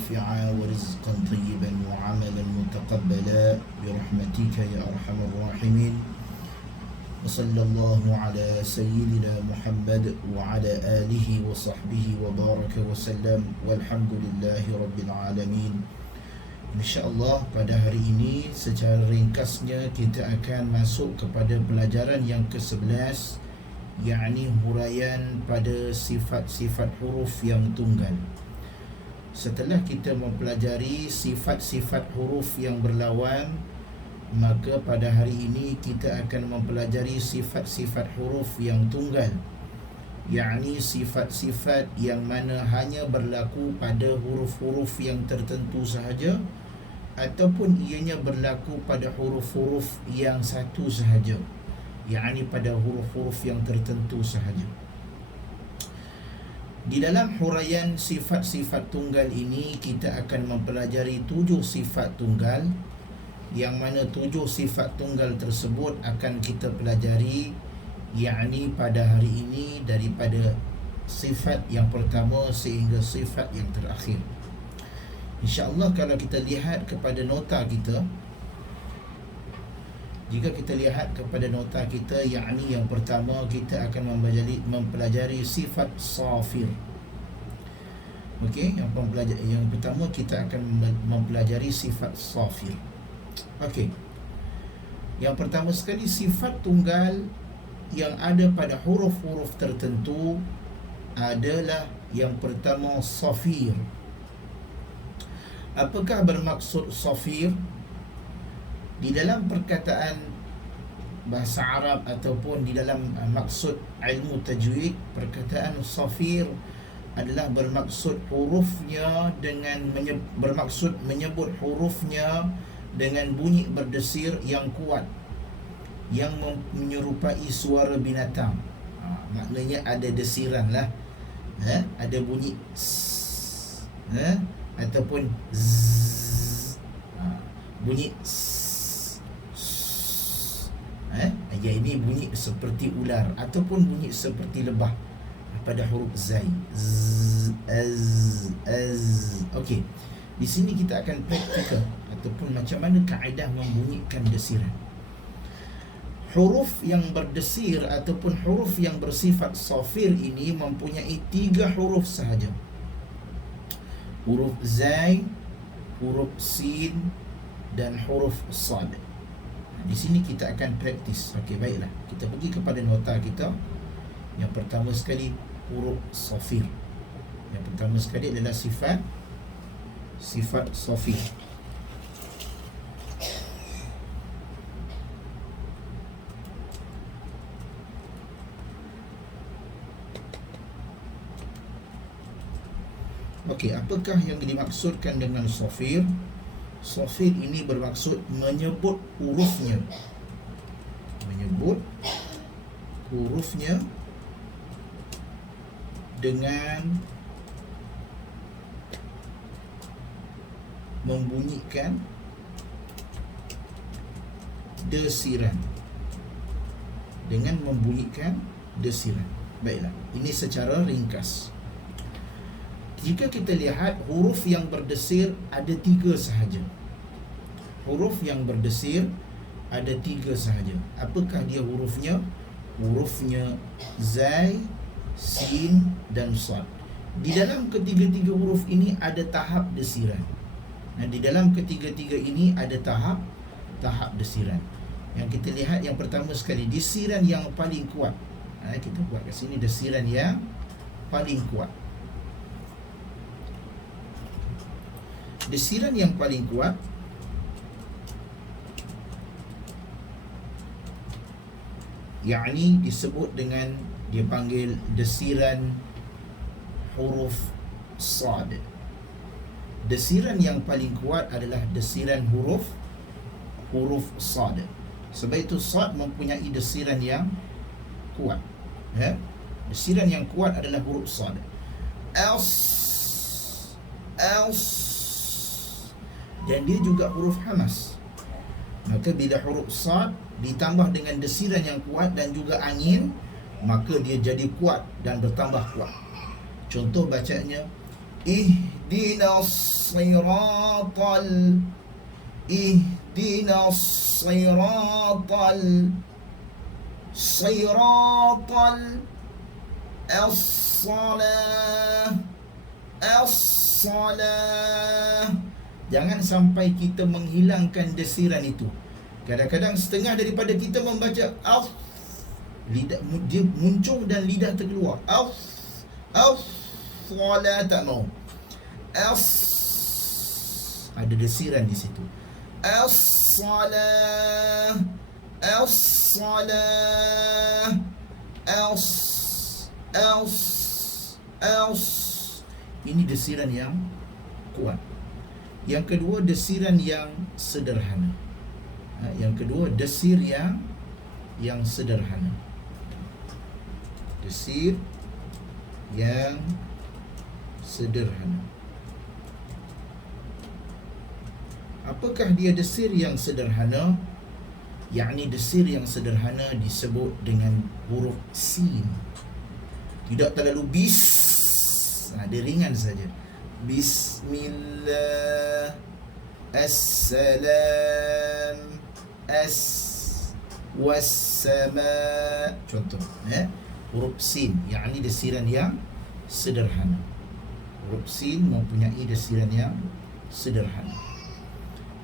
نافعا ورزقا طيبا وعملا متقبلا برحمتك يا أرحم الراحمين. وصلى الله على سيدنا محمد وعلى آله وصحبه وبارك وسلم والحمد لله رب العالمين. InsyaAllah pada hari ini secara ringkasnya kita akan masuk kepada pelajaran yang ke-11, yakni huraian pada sifat-sifat huruf yang tunggal. Setelah kita mempelajari sifat-sifat huruf yang berlawan, maka pada hari ini kita akan mempelajari sifat-sifat huruf yang tunggal, yakni sifat-sifat yang mana hanya berlaku pada huruf-huruf yang tertentu sahaja, ataupun ianya berlaku pada huruf-huruf yang satu sahaja, yakni pada huruf-huruf yang tertentu sahaja. Di dalam huraian sifat-sifat tunggal ini, kita akan mempelajari 7 sifat tunggal, yang mana 7 sifat tunggal tersebut akan kita pelajari, yakni pada hari ini daripada sifat yang pertama sehingga sifat yang terakhir. InsyaAllah kalau kita lihat kepada nota kita, jika kita lihat kepada nota kita, yakni yang pertama kita akan mempelajari sifat safir. Okey, yang pertama kita akan mempelajari sifat safir. Okey. Yang pertama sekali, sifat tunggal yang ada pada huruf-huruf tertentu adalah yang pertama safir. Apakah bermaksud safir? Di dalam perkataan bahasa Arab ataupun di dalam maksud ilmu tajwid, perkataan safir adalah bermaksud hurufnya dengan bermaksud menyebut hurufnya dengan bunyi berdesir yang kuat, yang menyerupai suara binatang. Maknanya ada desiran lah, ada bunyi s, ataupun z, bunyi s, ya, ini bunyi seperti ular ataupun bunyi seperti lebah pada huruf zai, z, az. Okey, di sini kita akan praktikal ataupun macam mana kaedah membunyikan desiran. Huruf yang berdesir ataupun huruf yang bersifat safir ini mempunyai 3 huruf sahaja. Huruf zai, huruf sin dan huruf sad. Di sini kita akan praktis. Okey, baiklah. Kita pergi kepada nota kita. Yang pertama sekali huruf safir. Yang pertama sekali adalah sifat safir. Okey, apakah yang dimaksudkan dengan safir? Safir ini bermaksud menyebut hurufnya. Menyebut hurufnya dengan membunyikan desiran. Dengan membunyikan desiran. Baiklah, ini secara ringkas. Jika kita lihat, huruf yang berdesir ada 3 sahaja. Huruf yang berdesir ada 3 sahaja. Apakah dia hurufnya? Hurufnya zai, sin dan sad. Di dalam ketiga-tiga huruf ini ada tahap desiran. Di dalam ketiga-tiga ini ada tahap desiran. Yang kita lihat yang pertama sekali, desiran yang paling kuat. Kita buat kat sini desiran yang paling kuat. Desiran yang paling kuat yakni disebut dengan, dia panggil desiran huruf sad. Desiran yang paling kuat adalah desiran huruf sad. Sebab itu sad mempunyai desiran yang kuat. Desiran yang kuat adalah huruf sad. Dan dia juga huruf hamas. Maka bila huruf sad ditambah dengan desiran yang kuat dan juga angin, maka dia jadi kuat dan bertambah kuat. Contoh bacanya ihdinas siratal, ihdinas siratal, siratal, as-salah, as-salah. Jangan sampai kita menghilangkan desiran itu. Kadang-kadang setengah daripada kita membaca af, lidah dia muncung dan lidah terkeluar. Af, salah, tak mau. As, ada desiran di situ. As-salah, as-salah, as. Ini desiran yang kuat. Yang kedua, desiran yang sederhana. Yang kedua, desir yang sederhana. Desir yang sederhana. Apakah dia desir yang sederhana? Yakni desir yang sederhana disebut dengan huruf sin. Tidak terlalu bis. Dia ringan saja. Bismillah, Assalam, wassama. Contoh, huruf sin, yakni desiran yang sederhana. Huruf sin mempunyai desiran yang sederhana.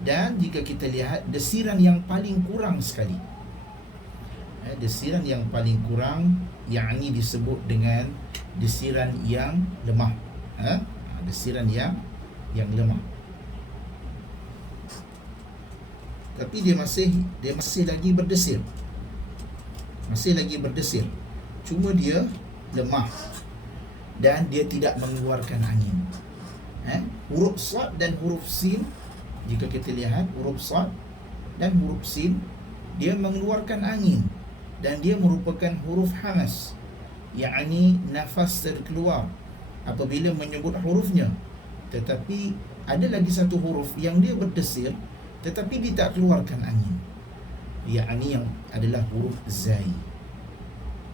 Dan jika kita lihat desiran yang paling kurang sekali, desiran yang paling kurang, yakni disebut dengan desiran yang lemah. Desiran yang lemah. Tapi dia masih lagi berdesir. Masih lagi berdesir. Cuma dia lemah dan dia tidak mengeluarkan angin. Huruf sad dan huruf sin, jika kita lihat huruf sad dan huruf sin, dia mengeluarkan angin dan dia merupakan huruf hamas, yakni nafas terkeluar apabila menyebut hurufnya. Tetapi ada lagi satu huruf yang dia berdesir tetapi dia tak keluarkan angin, yakni yang adalah huruf zai.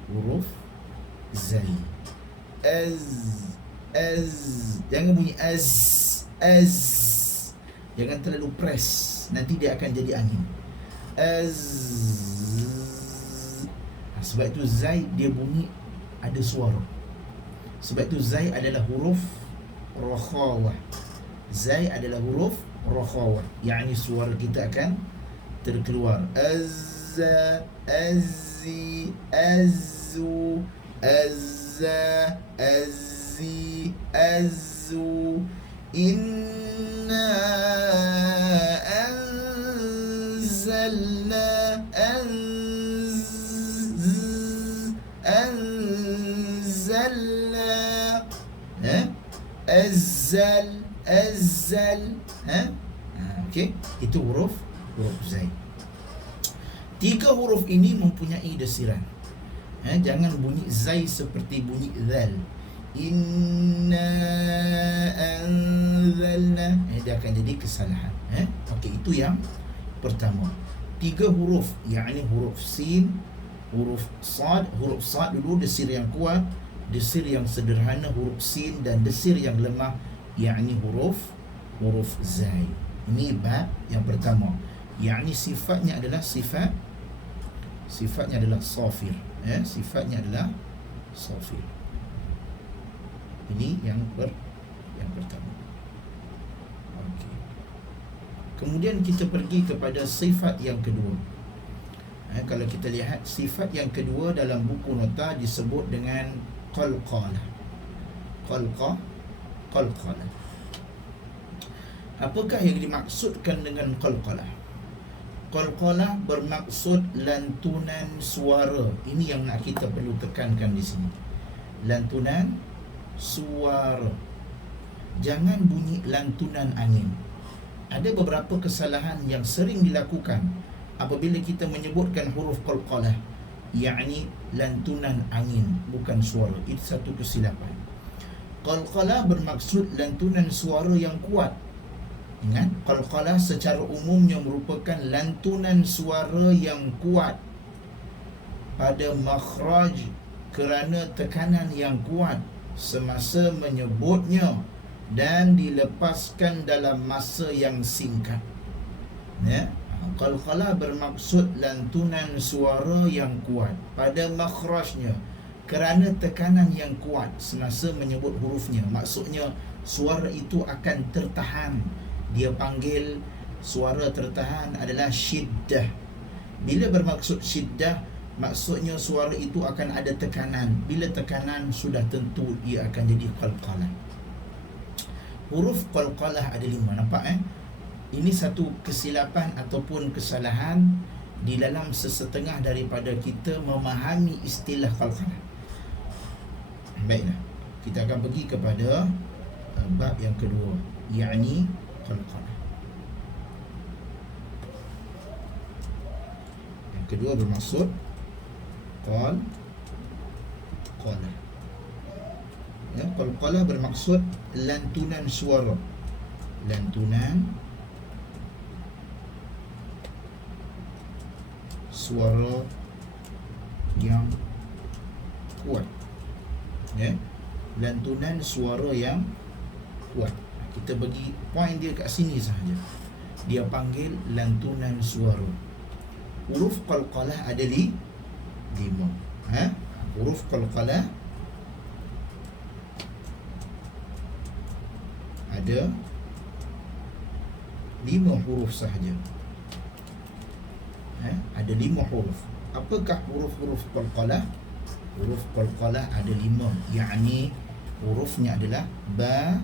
Huruf zai. Az. Jangan bunyi az. Jangan terlalu press, nanti dia akan jadi angin. Az. Sebab itu zai dia bunyi ada suara. Sebab itu zai adalah huruf rakhawah. Zai adalah huruf rakhawah, yakni suara kita akan terkeluar. Azza, azzi, azzu, azza, azzi, azzu. Inna anzalna, anzalna, azzal, okey, itu huruf zai. 3 huruf ini mempunyai desiran. Jangan bunyi zai seperti bunyi zal. Inna anzalna, dia akan jadi kesalahan. Okey, itu yang pertama. 3 huruf, yakni huruf sin, huruf sad. Huruf sad dulu desir yang kuat, desir yang sederhana huruf sin, dan desir yang lemah yakni huruf zai. Ini bab yang pertama, yakni sifatnya adalah sifatnya adalah safir. Sifatnya adalah safir. Ini yang pertama. Okey. Kemudian kita pergi kepada sifat yang kedua. Kalau kita lihat sifat yang kedua dalam buku nota disebut dengan qalqalah. Qalqalah. Apakah yang dimaksudkan dengan qalqalah? Qalqalah bermaksud lantunan suara. Ini yang nak kita perlu tekankan di sini. Lantunan suara. Jangan bunyi lantunan angin. Ada beberapa kesalahan yang sering dilakukan apabila kita menyebutkan huruf qalqalah, yakni lantunan angin, bukan suara. Itu satu kesilapan. Qalqalah bermaksud lantunan suara yang kuat. Ingat, qalqalah secara umumnya merupakan lantunan suara yang kuat pada makhraj kerana tekanan yang kuat semasa menyebutnya dan dilepaskan dalam masa yang singkat. Ya, qalqalah bermaksud lantunan suara yang kuat pada makhrajnya kerana tekanan yang kuat semasa menyebut hurufnya. Maksudnya suara itu akan tertahan. Dia panggil suara tertahan adalah syiddah. Bila bermaksud syiddah, maksudnya suara itu akan ada tekanan. Bila tekanan sudah tentu ia akan jadi qalqalah. Huruf qalqalah ada 5. Nampak Ini satu kesilapan ataupun kesalahan di dalam sesetengah daripada kita memahami istilah qalqalah. Baiklah, kita akan pergi kepada bab yang kedua, yakni qalqalah. Yang kedua bermaksud qalqalah. Ya, qalqalah bermaksud lantunan suara. Lantunan suara yang kuat. Ya, lantunan suara yang kuat. Kita bagi point dia kat sini sahaja. Dia panggil lantunan suara. Huruf qalqalah ada 5. Huruf qalqalah ada 5 huruf sahaja. Ada 5 huruf. Apakah huruf-huruf qalqalah? Huruf qalqalah ada 5, yakni hurufnya adalah ba,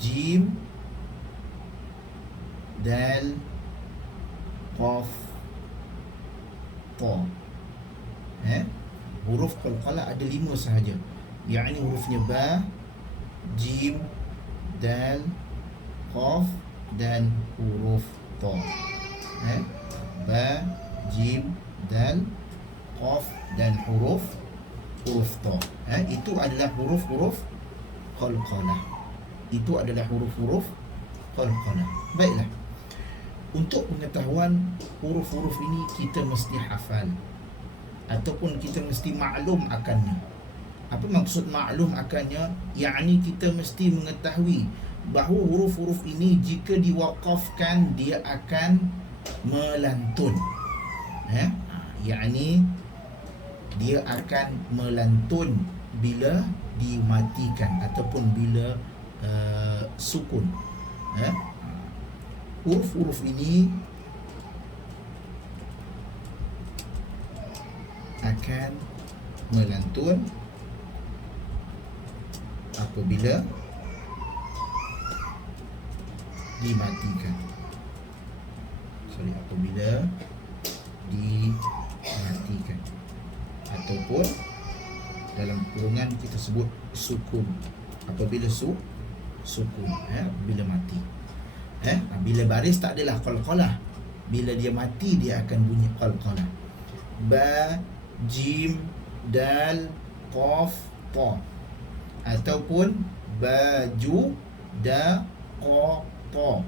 jim, dal, qaf, ta. Huruf qalqalah ada 5 sahaja, yakni hurufnya ba, jim, dal, qaf dan huruf ta. Ba, jim, dal, qaf dan huruf ta. Itu adalah huruf-huruf qalqalah. Itu adalah huruf-huruf qalqalah. Baiklah, untuk pengetahuan huruf-huruf ini kita mesti hafal ataupun kita mesti maklum akannya. Apa maksud maklum akannya? Yakni kita mesti mengetahui bahawa huruf-huruf ini jika diwaqafkan dia akan melantun. Yakni dia akan melantun bila dimatikan ataupun bila sukun. Huruf-huruf ini akan melantun apabila dimatikan. Apabila dimatikan ataupun dalam kurungan kita sebut sukun. Apabila sukun, bila mati. Bila baris tak adalah qalqalah. Bila dia mati dia akan bunyi qalqalah. Ba, jim, dal, qaf, ta. Ataupun baju, da, qa, ta.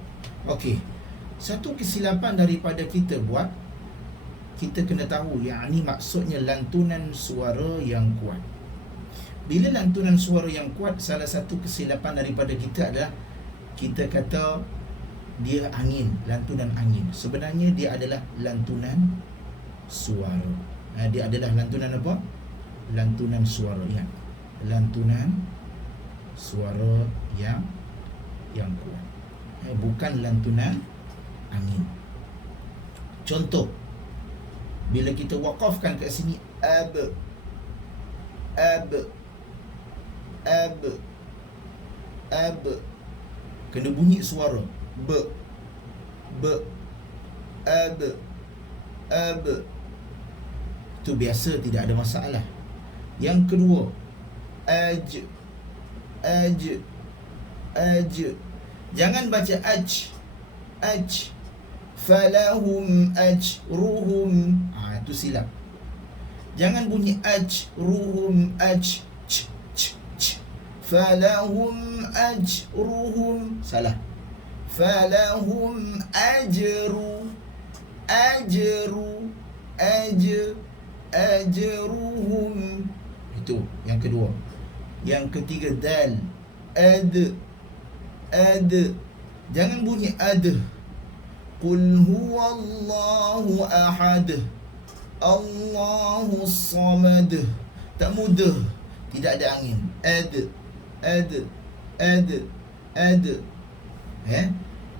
Okey. Satu kesilapan daripada kita buat, kita kena tahu yakni maksudnya lantunan suara yang kuat. Bila lantunan suara yang kuat, salah satu kesilapan daripada kita adalah kita kata dia angin, lantunan angin. Sebenarnya dia adalah lantunan suara. Dia adalah lantunan apa? Lantunan suara. Ya. Lantunan suara yang kuat. Bukan lantunan angin. Contoh, bila kita waqafkan kat sini ab, kena bunyi suara b, ab. Itu biasa, tidak ada masalah. Yang kedua, aj. Jangan baca aj. Falahum ajruhum. Itu silap. Jangan bunyi ajruhum, falahum ajruhum. Salah. Falahum ajruhum. Itu yang kedua. Yang ketiga dal. Ad. Ad. Jangan bunyi ad. Qul huwallahu ahad. Allahu samad. Tak mudah. Tidak ada angin. Ad. Ad. Ad. Ad.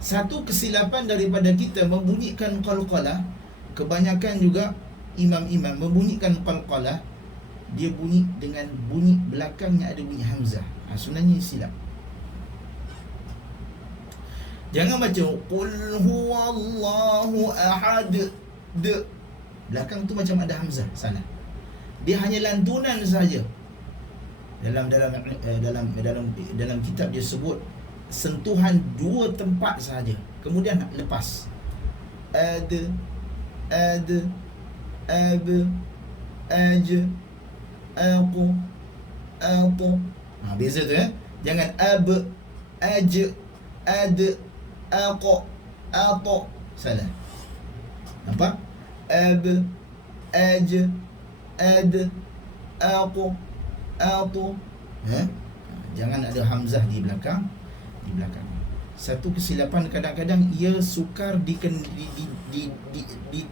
Satu kesilapan daripada kita membunyikan qalqalah. Kebanyakan juga imam-imam membunyikan qalqalah, dia bunyi dengan bunyi belakangnya ada bunyi hamzah. Sebenarnya silap. Jangan baca qul huwallahu ahad. Belakang tu macam ada hamzah, salah. Dia hanya lantunan saja. Dalam kitab dia sebut sentuhan dua tempat sahaja, kemudian lepas. Ad, ab, aj, aqu, atu. Beza tu Jangan ab, aj, ad, aqu, atu. Salah. Nampak? Ab, aj, ad, aqu, atu. Jangan ada hamzah di belakang. Satu kesilapan kadang-kadang ia sukar di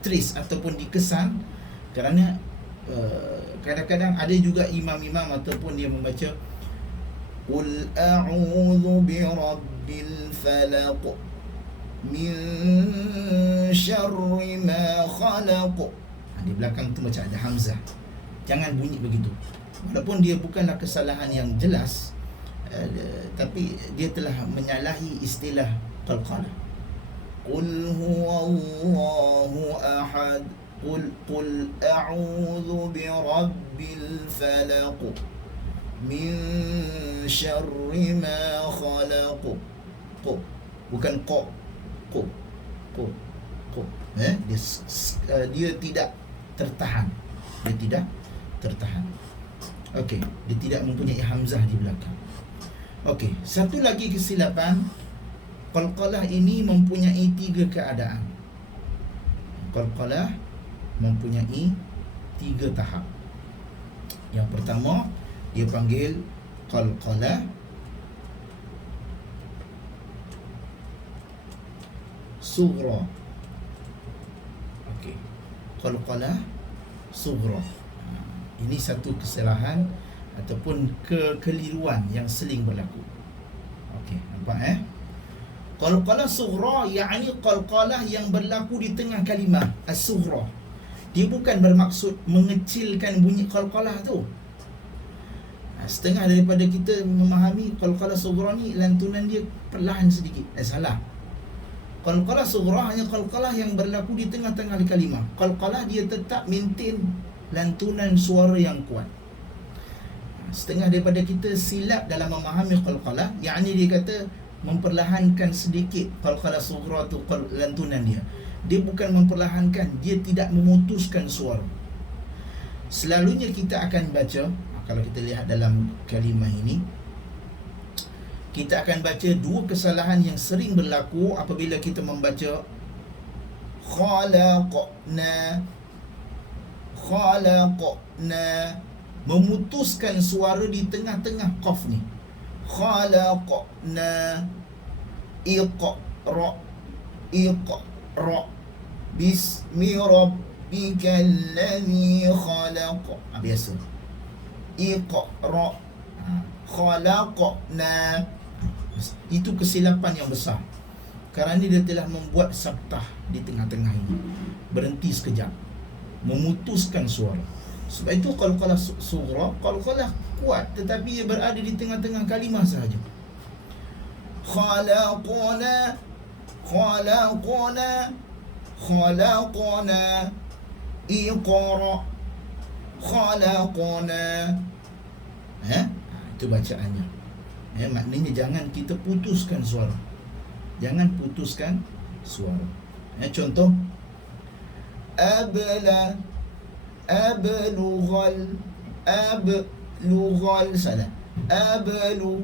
trace ataupun dikesan, kerana kadang-kadang ada juga imam-imam ataupun dia membaca qul a'udzu birabbil falaq min syarri ma khalaq. Di belakang tu macam ada hamzah. Jangan bunyi begitu. Walaupun dia bukanlah kesalahan yang jelas, tapi dia telah menyalahi istilah qalqalah. Qul huwallahu ahad. Qul a'udzu birabbil falaq min syarri ma khalaq. Bukan qa. Dia tidak tertahan. Okey, dia tidak mempunyai hamzah di belakang. Okey, satu lagi kesilapan, qalqalah ini mempunyai 3 keadaan. Qalqalah mempunyai 3 tahap. Yang pertama, dia panggil qalqalah sughra. Okey, qalqalah sughra. Ini satu kesalahan ataupun kekeliruan yang sering berlaku. Okey, nampak qalqalah sughra, yakni qalqalah yang berlaku di tengah kalimah as-sughra. Dia bukan bermaksud mengecilkan bunyi qalqalah tu. Setengah daripada kita memahami qalqalah sughra ni lantunan dia perlahan sedikit. Salah. Qalqalah sughra hanya qalqalah yang berlaku di tengah-tengah kalimah. Qalqalah dia tetap maintain lantunan suara yang kuat. Setengah daripada kita silap dalam memahami qalqalah, yakni dia kata memperlahankan sedikit qalqalah sughra tu lantunan dia. Dia bukan memperlahankan, dia tidak memutuskan suara. Selalunya kita akan baca, kalau kita lihat dalam kalimah ini, kita akan baca 2 kesalahan yang sering berlaku apabila kita membaca khalaqna. Memutuskan suara di tengah-tengah qaf ni. Khalaqna. Iqra. Bismi rabbikal ladzi khalaq. Biasa. Iqra. Khalaqna. Itu kesilapan yang besar, kerana dia telah membuat sabtah di tengah-tengah ini. Berhenti sekejap, memutuskan suara. Sebab itu qalqalah sughra, qalqalah kuat, tetapi ia berada di tengah-tengah kalimah sahaja. Khalaqna. Iqra. Khalaqna. Itu bacaannya. Maknanya jangan kita putuskan suara. Contoh, ablughal salah. Ablu.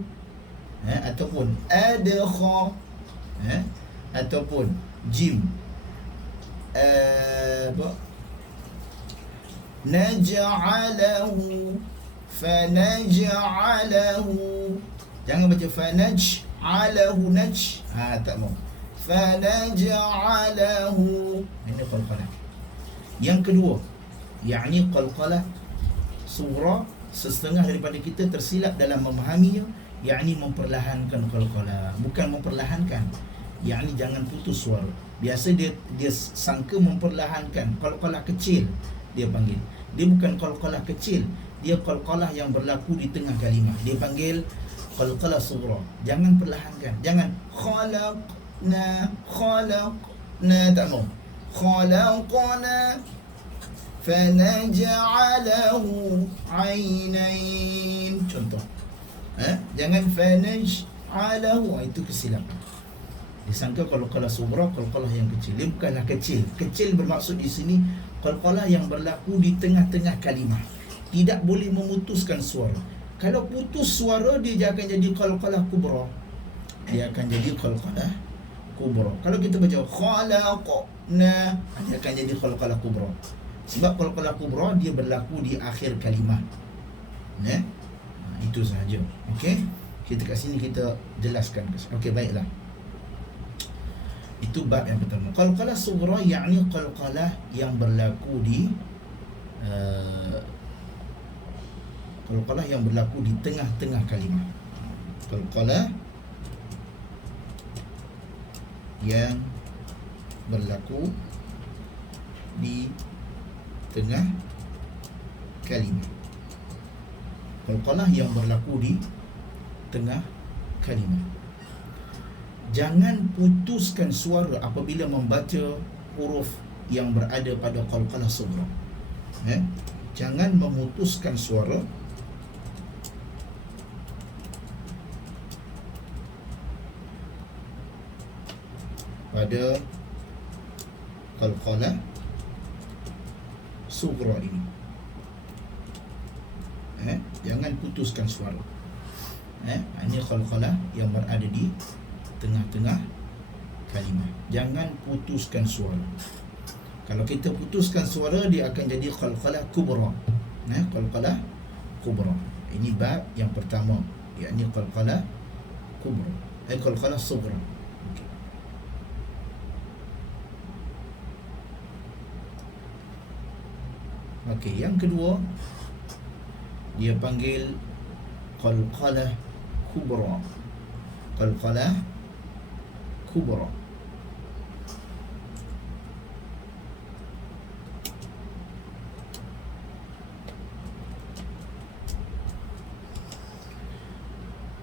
Ataupun adkha. Ataupun jim. Naj'alahu fanaj'alahu. Jangan baca fanaj'alahu, tak mau. Fanaj'alahu. Ini qalqalah. Yang kedua, yakni qalqalah surah setengah daripada kita tersilap dalam memahaminya, yakni memperlahankan qalqalah. Bukan memperlahankan, yakni jangan putus suara. Biasa dia sangka memperlahankan, qalqalah kecil dia panggil. Dia bukan qalqalah kecil, dia qalqalah yang berlaku di tengah kalimah. Dia panggil qalqalah sughra. Jangan perlahankan. Jangan khalaqna, tak mau. Khalaqna fanaj'alahu 'ainain. Contoh. Jangan fanaj'alahu, itu kesilapan. Disangka qalqalah sughra, qalqalah yang kecil. Dia bukanlah kecil. Kecil bermaksud di sini qalqalah yang berlaku di tengah-tengah kalimah. Tidak boleh memutuskan suara. Kalau putus suara, dia akan jadi qalqalah kubra. Dia akan jadi qalqalah kubra. Kalau kita baca khalaqna, dia akan jadi qalqalah kubra. Sebab qalqalah kubra dia berlaku di akhir kalimah. Itu sahaja. Okey. Kita kat sini kita jelaskan. Okey, baiklah. Itu bab yang pertama. Qalqalah sughra yakni qalqalah yang berlaku di qalqalah yang berlaku di tengah-tengah kalimah. Qalqalah yang berlaku di tengah kalimah. Qalqalah yang berlaku di tengah kalimah. Jangan putuskan suara apabila membaca huruf yang berada pada qalqalah sughra. Jangan memutuskan suara pada qalqalah sughra ini. Jangan putuskan suara. Ini qalqalah yang berada di tengah-tengah kalimah. Jangan putuskan suara. Kalau kita putuskan suara, dia akan jadi qalqalah kubra. Qalqalah kubra. Ini bab yang pertama, yakni qalqalah kubra. Qalqalah sughra. Okey, yang kedua dia panggil qalqalah kubra. Qalqalah kubra.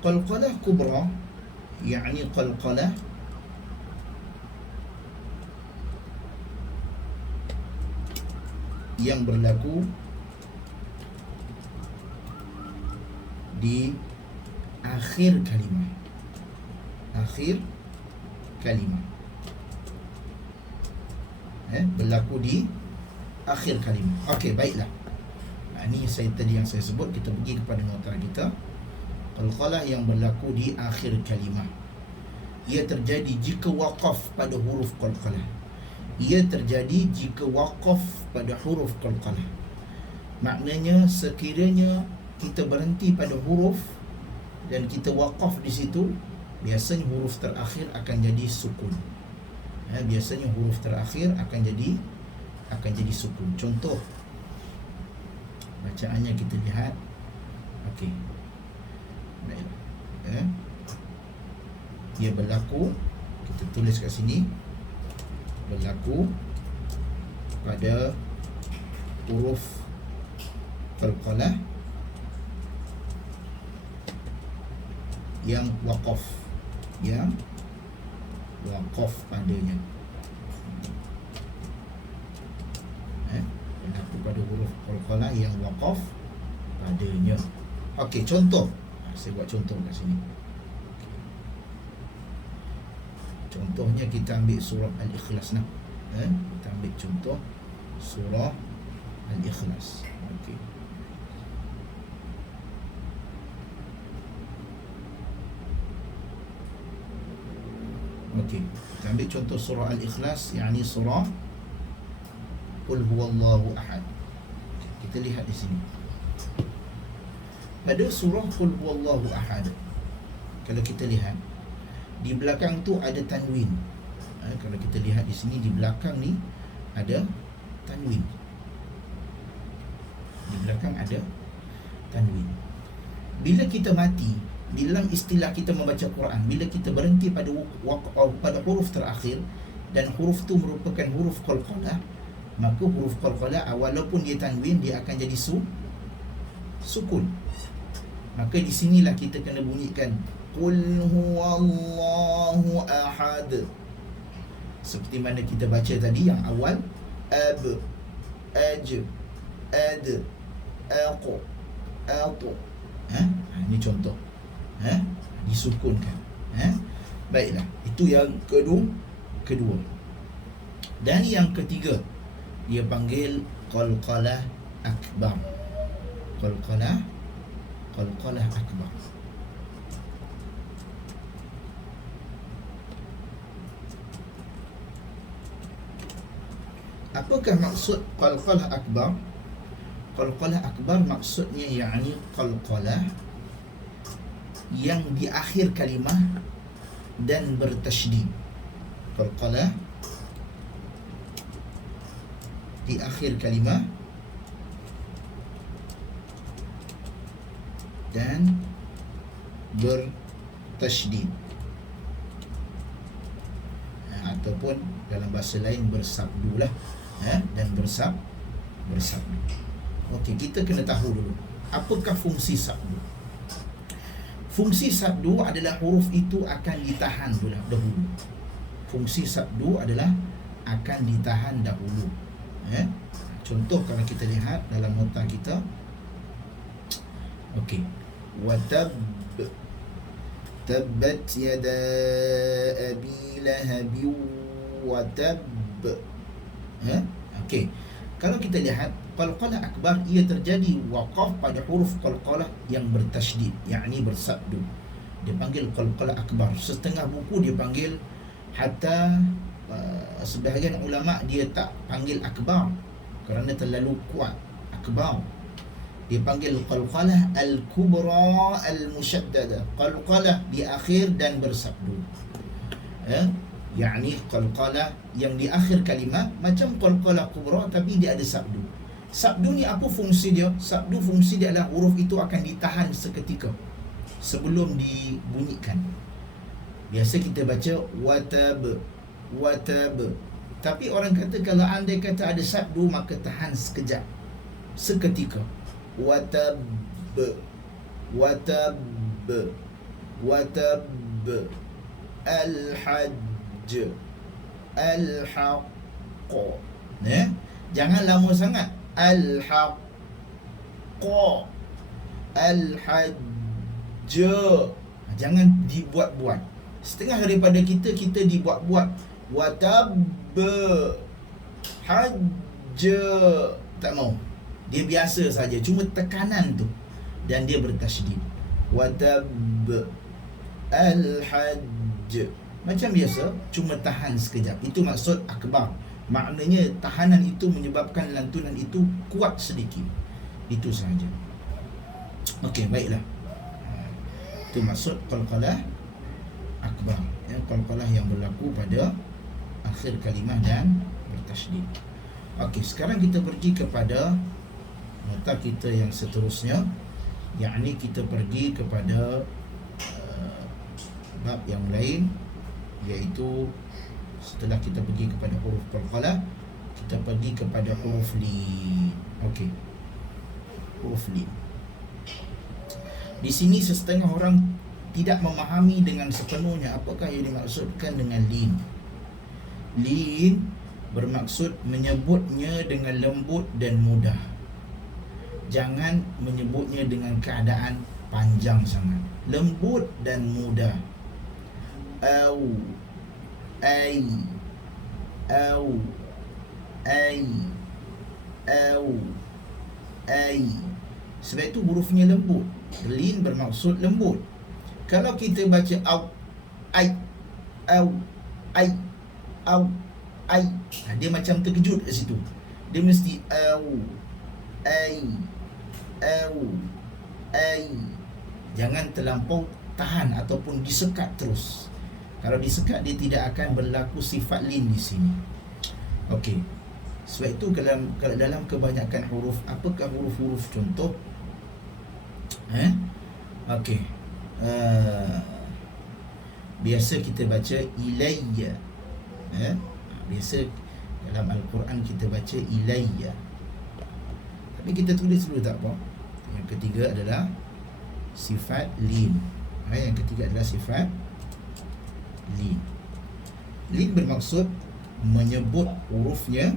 Qalqalah kubra yakni qalqalah yang berlaku di akhir kalimah. Akhir kalimah. Berlaku di akhir kalimah. Okey, baiklah. Ini tadi yang saya sebut. Kita pergi kepada nota kita. Qalqalah yang berlaku di akhir kalimah. Ia terjadi jika waqaf pada huruf qalqalah. Ia terjadi jika waqaf pada huruf qalqalah. Maknanya sekiranya kita berhenti pada huruf dan kita waqaf di situ, biasanya huruf terakhir akan jadi sukun. Biasanya huruf terakhir akan jadi sukun. Contoh bacaannya kita lihat. Okey. Dia berlaku, kita tulis kat sini, berlaku pada huruf qalqalah yang waqaf, padanya. Berlaku pada huruf qalqalah yang waqaf padanya. Okey, contoh. Saya buat contoh kat sini. Contohnya kita ambil surah Al-Ikhlas nah. Kita ambil contoh surah Al-Ikhlas. Okey. Okey, kita ambil contoh surah Al-Ikhlas, yakni surah Qul huwallahu ahad. Kita lihat di sini. pada surah Qul Huwallahu Ahad, kalau kita lihat di belakang tu ada tanwin. Kalau kita lihat di sini, di belakang ni ada tanwin. Di belakang ada tanwin. Bila kita mati, di dalam istilah kita membaca Quran, bila kita berhenti pada huruf terakhir dan huruf tu merupakan huruf qalqalah, maka huruf qalqalah walaupun dia tanwin, dia akan jadi sukun. Maka di sinilah kita kena bunyikan Qul huwallahu ahad, seperti mana kita baca tadi yang awal, ab, aj, ad, aq, at. Ini contoh. Disukunkan. Baiklah, itu yang kedua. Dan yang ketiga, dia panggil qalqalah akbar. Qalqalah akbar. Apakah maksud qalqalah akbar? Qalqalah akbar maksudnya yakni qalqalah yang di akhir kalimah dan bertasydid. Qalqalah di akhir kalimah dan bertasydid, ataupun dalam bahasa lain bersabdulah, dan bersabdu. Okey, kita kena tahu dulu apakah fungsi sabdu. Fungsi sabdu adalah huruf itu akan ditahan dahulu. Fungsi sabdu adalah akan ditahan dahulu. Contoh kalau kita lihat dalam nota kita, okey, watab, tabbat yada abi lahab watab. Okey, kalau kita lihat qalqalah akbar, ia terjadi waqaf pada huruf qalqalah yang bertasydid, yakni bersabdu. Dia panggil qalqalah akbar. Setengah buku dia panggil, hatta sebahagian ulama dia tak panggil akbar kerana terlalu kuat akbar. Dia panggil qalqalah al-kubra al-musyaddada, qalqalah di akhir dan bersabdu. yakni qalqalah yang di akhir kalimah macam qalqalah kubra, tapi dia ada sabdu. Sabdu ni apa fungsi dia? Sabdu fungsi dia adalah huruf itu akan ditahan seketika sebelum dibunyikan. Biasa kita baca watab, tapi orang kata kalau andai kata ada sabdu maka tahan sekejap, seketika. Watab al-hajj al-haqq. Jangan lama sangat. Al-haqq al-hajj. Jangan dibuat-buat. Setengah daripada kita dibuat-buat. Watab hajj, tak mau. Dia biasa saja, cuma tekanan tu dan dia bertasydid. Watab al-hajj, macam biasa, cuma tahan sekejap. Itu maksud akbar. Maknanya tahanan itu menyebabkan lantunan itu kuat sedikit. Itu sahaja. Okey, baiklah. Itu maksud qalqalah akbar, qalqalah yang berlaku pada akhir kalimah dan bertasydid. Okey, sekarang kita pergi kepada nota kita yang seterusnya, yakni kita pergi kepada bab yang lain, iaitu setelah kita pergi kepada huruf qalqalah, kita pergi kepada huruf lin. Okey, huruf lin. Di sini sesetengah orang tidak memahami dengan sepenuhnya apakah yang dimaksudkan dengan lin. Lin bermaksud menyebutnya dengan lembut dan mudah. Jangan menyebutnya dengan keadaan panjang sangat. Lembut dan mudah. Au, ai, au, ai, au, ai. Sebab itu hurufnya lembut. Lin bermaksud lembut. Kalau kita baca au, ai, au, ai, au, ai, dia macam terkejut kat situ. Dia mesti au, ai, au, ai. Jangan terlampau tahan ataupun disekat terus. Kalau disekat, dia tidak akan berlaku sifat lin di sini. Okey. Sebab itu kalau dalam kebanyakan huruf, apakah huruf-huruf contoh? Okey. Biasa kita baca ilayya. Biasa dalam Al-Quran kita baca ilayya. Tapi kita tulis dulu tak apa. Yang ketiga adalah sifat lin. Yang ketiga adalah sifat lin. Lin bermaksud menyebut hurufnya